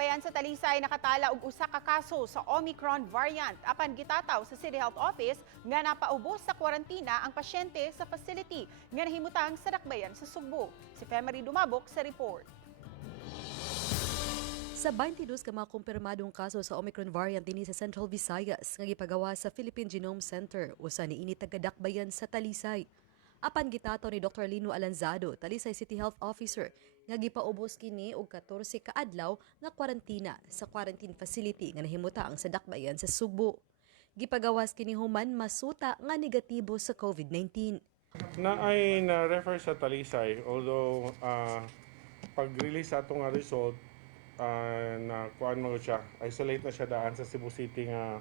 Dakbayan sa Talisay nakatala og usa ka kaso sa Omicron variant. Apan gitataw sa City Health Office nga napaubos sa kwarantina ang pasyente sa facility nga nahimutang sa Dakbayan sa Sugbo. Si Femery Dumabok sa report. Sa 22 ka mga kumpirmadong kaso sa Omicron variant dinhi sa Central Visayas nga gipagawa sa Philippine Genome Center usa niini taga-Dakbayan sa Talisay. Apan gitato ni Dr. Lino Alanzado, Talisay City Health Officer, nga gipaubos kini og 14 ka adlaw nga kwarantina sa quarantine facility nga nahimutang sa Dakbayan sa Sugbo. Gipagawas kini human masuta nga negatibo sa COVID-19. Ay na-refer sa Talisay, although pag-release ato nga result, na kuan mo siya, isolate na siya daan sa Cebu City nga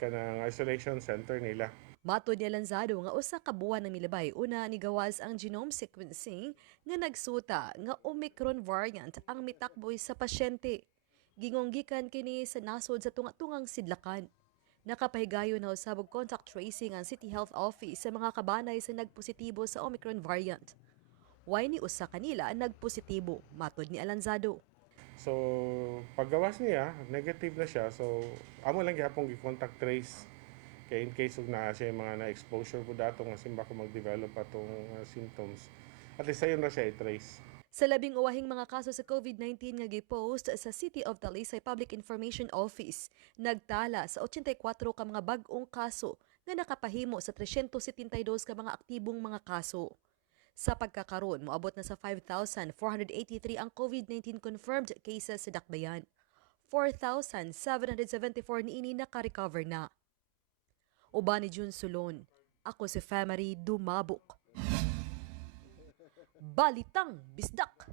kanang isolation center nila. Matod ni Lanzado nga usa ka buwan ng milabay una ni gawas ang genome sequencing nga nagsuta nga Omicron variant ang mitakboy sa pasyente. Gingonggikan kini sa nasod sa tunga-tungang sidlakan. Nakapahigayon na usabog contact tracing ang City Health Office sa mga kabanay sa nagpositibo sa Omicron variant. Way ni usa kanila nagpositibo, matod ni Alanzado. So, paggawas niya, negative na siya. So, amo lang gyapon gi-contact trace kay in case ug naa siya mga na-exposure po dato nga simba ko mag-develop atong symptoms. At least sayon na siya i-trace. Sa labing uwahing mga kaso sa COVID-19 nga gipost sa City of Talisay Public Information Office, nagtala sa 84 ka mga bag-ong kaso nga nakapahimo sa 372 ka mga aktibong mga kaso. Sa pagkakaroon, moabot na sa 5,483 ang COVID-19 confirmed cases sa Dakbayan. 4,774 niini naka-recover na. Uban ni Jun Sulon, ako si Femery Dumabok. Balitang Bisdak!